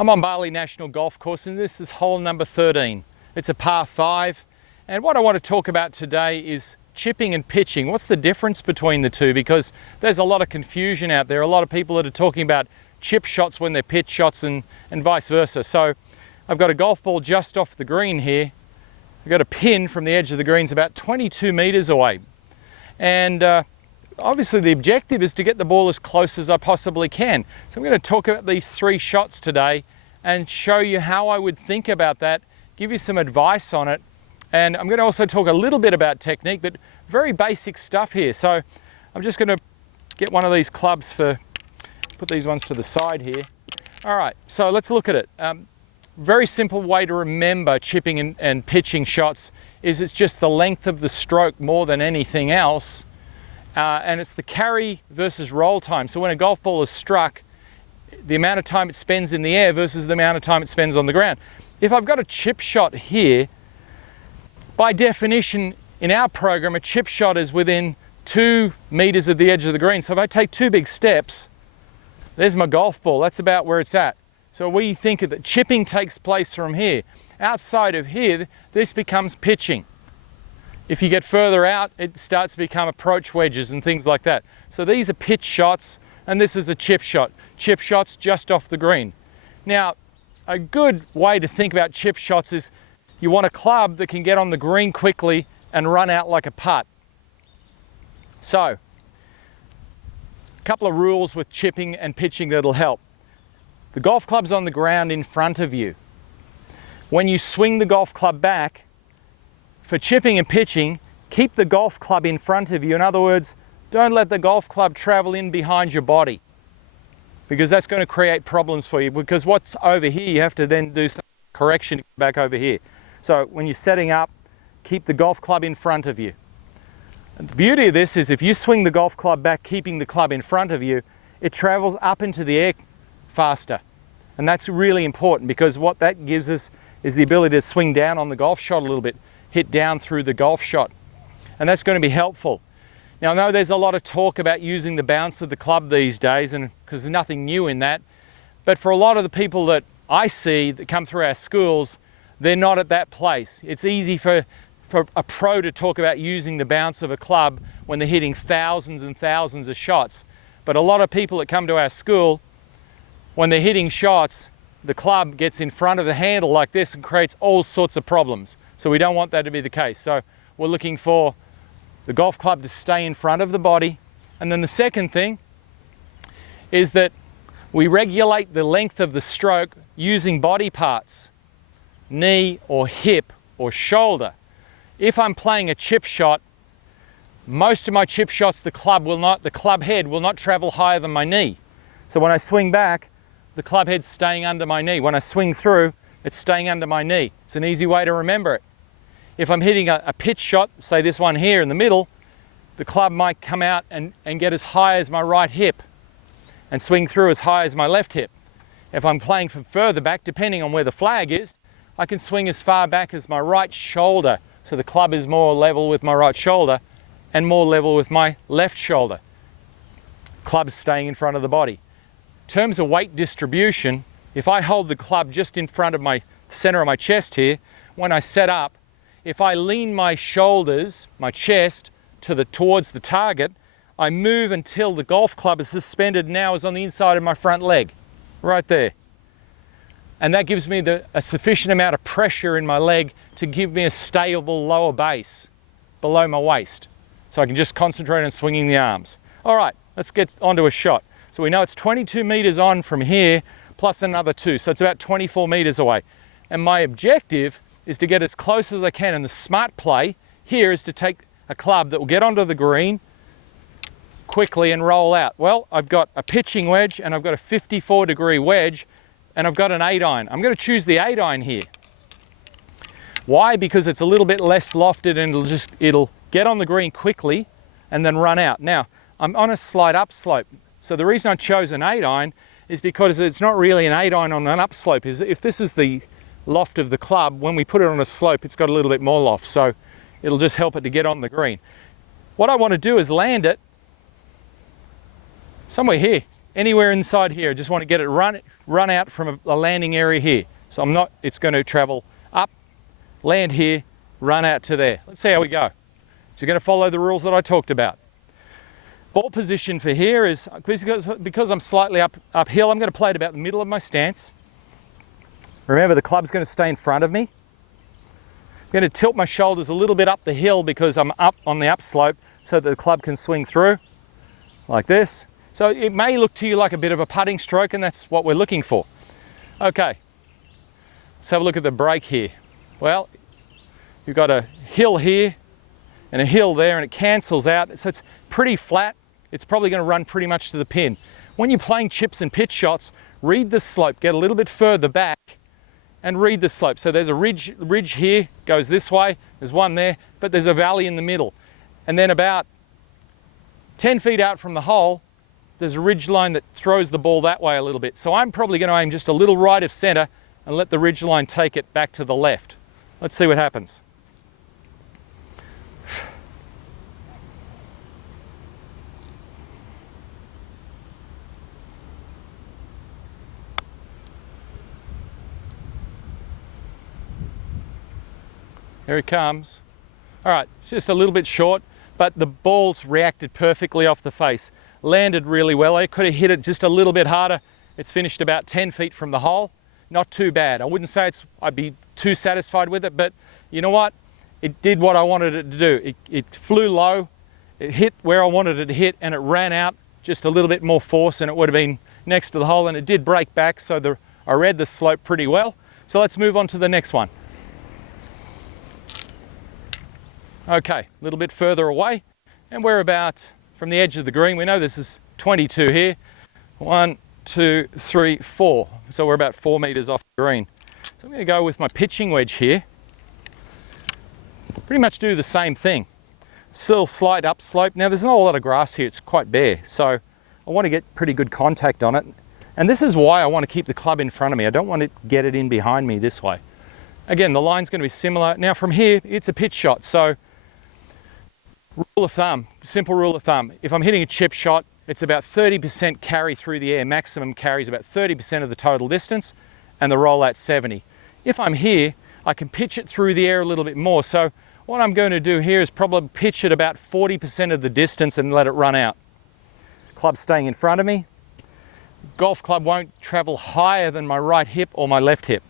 I'm on Bali National Golf Course and this is hole number 13. It's a par 5, and what I want to talk about today is chipping and pitching. What's the difference between the two? Because there's a lot of confusion out there. A lot of people that are talking about chip shots when they're pitch shots and vice versa. So I've got a golf ball just off the green here. I've got a pin from the edge of the greens about 22 meters away. And obviously the objective is to get the ball as close as I possibly can. So I'm going to talk about these 3 shots today and show you how I would think about that, give you some advice on it, and I'm going to also talk a little bit about technique, but very basic stuff here. So I'm just going to get one of these clubs put these ones to the side here. All right, so let's look at it. Very simple way to remember chipping and pitching shots is it's just the length of the stroke more than anything else. And it's the carry versus roll time. So when a golf ball is struck, the amount of time it spends in the air versus the amount of time it spends on the ground. If I've got a chip shot here, by definition in our program, a chip shot is within 2 meters of the edge of the green. So if I take 2 big steps, there's my golf ball. That's about where it's at. So we think that chipping takes place from here. Outside of here, this becomes pitching. If you get further out, it starts to become approach wedges and things like that. So these are pitch shots, and this is a chip shot. Chip shots just off the green. Now, a good way to think about chip shots is you want a club that can get on the green quickly and run out like a putt. So, a couple of rules with chipping and pitching that'll help. The golf club's on the ground in front of you. When you swing the golf club back, for chipping and pitching, keep the golf club in front of you. In other words, don't let the golf club travel in behind your body, because that's going to create problems for you, because what's over here, you have to then do some correction back over here. So when you're setting up, keep the golf club in front of you. And the beauty of this is if you swing the golf club back, keeping the club in front of you, it travels up into the air faster. And that's really important, because what that gives us is the ability to swing down on the golf shot a little bit, hit down through the golf shot. And that's going to be helpful. Now I know there's a lot of talk about using the bounce of the club these days, and because there's nothing new in that. But for a lot of the people that I see that come through our schools, they're not at that place. It's easy for a pro to talk about using the bounce of a club when they're hitting thousands and thousands of shots. But a lot of people that come to our school, when they're hitting shots, the club gets in front of the handle like this and creates all sorts of problems. So we don't want that to be the case. So we're looking for the golf club to stay in front of the body. And then the second thing is that we regulate the length of the stroke using body parts, knee or hip or shoulder. If I'm playing a chip shot, most of my chip shots, the club head will not travel higher than my knee. So when I swing back, the club head's staying under my knee. When I swing through, it's staying under my knee. It's an easy way to remember it. If I'm hitting a pitch shot, say this one here in the middle, the club might come out and get as high as my right hip and swing through as high as my left hip. If I'm playing from further back, depending on where the flag is, I can swing as far back as my right shoulder. So the club is more level with my right shoulder and more level with my left shoulder. Club's staying in front of the body. In terms of weight distribution, if I hold the club just in front of my center of my chest here, when I set up, if I lean my shoulders, my chest, towards the target, I move until the golf club is suspended, now is on the inside of my front leg, right there. And that gives me a sufficient amount of pressure in my leg to give me a stable lower base below my waist. So I can just concentrate on swinging the arms. All right, let's get onto a shot. So we know it's 22 meters on from here, plus another 2, so it's about 24 meters away. And my objective is to get as close as I can, and the smart play here is to take a club that will get onto the green quickly and roll out. Well, I've got a pitching wedge and I've got a 54-degree wedge and I've got an 8-iron. I'm going to choose the 8-iron here. Why? Because it's a little bit less lofted and it'll get on the green quickly and then run out. Now, I'm on a slight upslope, so the reason I chose an 8-iron is because it's not really an 8-iron on an upslope. If this is the loft of the club, when we put it on a slope, it's got a little bit more loft, so it'll just help it to get on the green. What I want to do is land it somewhere here, anywhere inside here. I just want to get it run out from a landing area here. So it's going to travel up, land here, run out to there. Let's see how we go. So you're going to follow the rules that I talked about. Ball position for here is, because I'm slightly uphill, I'm going to play it about the middle of my stance. Remember, the club's going to stay in front of me. I'm going to tilt my shoulders a little bit up the hill because I'm up on the upslope so that the club can swing through like this. So it may look to you like a bit of a putting stroke, and that's what we're looking for. Okay, let's have a look at the break here. Well, you've got a hill here and a hill there, and it cancels out, so it's pretty flat. It's probably going to run pretty much to the pin. When you're playing chips and pitch shots, read the slope, get a little bit further back and read the slope. So there's a ridge here, goes this way, there's one there, but there's a valley in the middle. And then about 10 feet out from the hole, there's a ridge line that throws the ball that way a little bit. So I'm probably going to aim just a little right of center and let the ridge line take it back to the left. Let's see what happens. Here it comes. All right, it's just a little bit short, but the ball's reacted perfectly off the face. Landed really well. I could have hit it just a little bit harder. It's finished about 10 feet from the hole. Not too bad. I wouldn't say I'd be too satisfied with it, but you know what? It did what I wanted it to do. It flew low, it hit where I wanted it to hit, and it ran out just a little bit more force, and it would have been next to the hole, and it did break back, so I read the slope pretty well. So let's move on to the next one. Okay, a little bit further away, and we're about from the edge of the green. We know this is 22 here. 1, 2, 3, 4. So we're about 4 meters off the green. So I'm going to go with my pitching wedge here. Pretty much do the same thing. Still slight upslope. Now there's not a lot of grass here, it's quite bare. So I want to get pretty good contact on it. And this is why I want to keep the club in front of me. I don't want to get it in behind me this way. Again, the line's going to be similar. Now from here, it's a pitch shot. So rule of thumb, simple rule of thumb, if I'm hitting a chip shot, it's about 30% carry through the air. Maximum carry is about 30% of the total distance, and the rollout 70. If I'm here, I can pitch it through the air a little bit more. So what I'm going to do here is probably pitch it about 40% of the distance and let it run out. Club's staying in front of me. Golf club won't travel higher than my right hip or my left hip.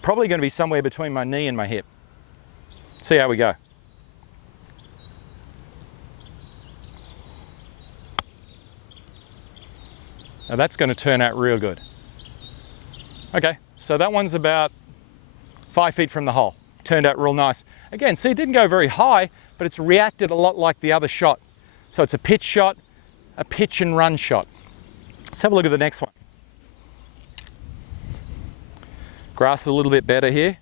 Probably going to be somewhere between my knee and my hip. See how we go. Now that's going to turn out real good. Okay, so that one's about 5 feet from the hole. Turned out real nice. Again, see, it didn't go very high, but it's reacted a lot like the other shot. So it's a pitch shot, a pitch and run shot. Let's have a look at the next one. Grass is a little bit better here.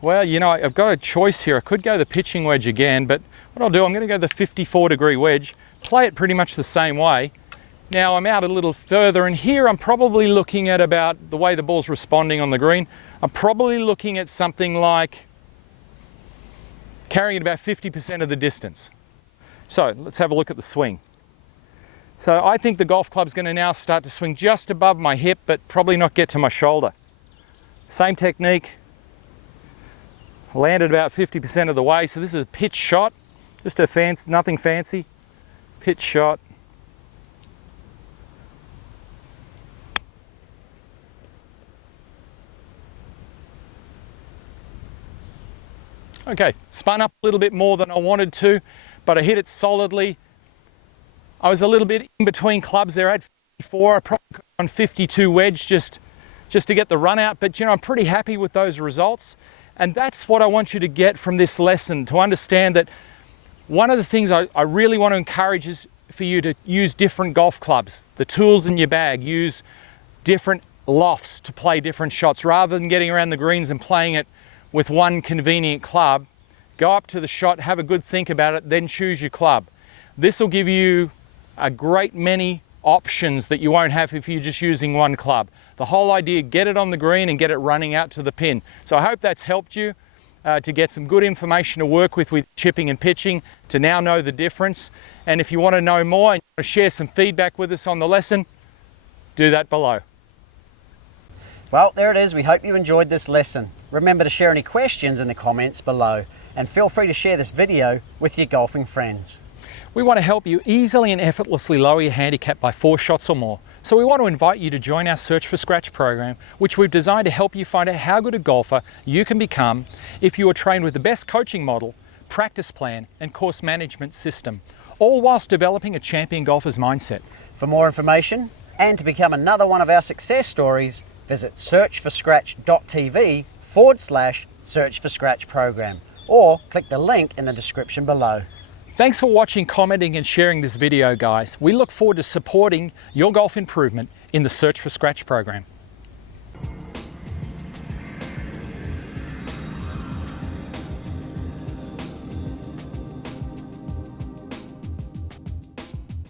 Well, you know, I've got a choice here. I could go the pitching wedge again, but what I'll do, I'm going to go the 54-degree wedge, play it pretty much the same way. Now I'm out a little further, and here I'm probably looking at about the way the ball's responding on the green. I'm probably looking at something like carrying it about 50% of the distance. So let's have a look at the swing. So I think the golf club's going to now start to swing just above my hip, but probably not get to my shoulder. Same technique. Landed about 50% of the way. So this is a pitch shot, just a nothing fancy. Pitch shot. Okay, spun up a little bit more than I wanted to, but I hit it solidly. I was a little bit in between clubs there at 54. I probably got on 52 wedge just to get the run out, but you know, I'm pretty happy with those results. And that's what I want you to get from this lesson, to understand that one of the things I really want to encourage is for you to use different golf clubs, the tools in your bag, use different lofts to play different shots rather than getting around the greens and playing it with one convenient club. Go up to the shot, have a good think about it, then choose your club. This will give you a great many options that you won't have if you're just using one club. The whole idea, get it on the green and get it running out to the pin. So I hope that's helped you. to get some good information to work with chipping and pitching, to now know the difference. And if you want to know more and share some feedback with us on the lesson, do that below. Well, there it is. We hope you enjoyed this lesson. Remember to share any questions in the comments below, and feel free to share this video with your golfing friends. We want to help you easily and effortlessly lower your handicap by 4 shots or more. So we want to invite you to join our Search for Scratch program, which we've designed to help you find out how good a golfer you can become if you are trained with the best coaching model, practice plan and course management system, all whilst developing a champion golfer's mindset. For more information and to become another one of our success stories, visit searchforscratch.tv/Search for Scratch program, or click the link in the description below. Thanks for watching, commenting and sharing this video, guys. We look forward to supporting your golf improvement in the Search for Scratch program.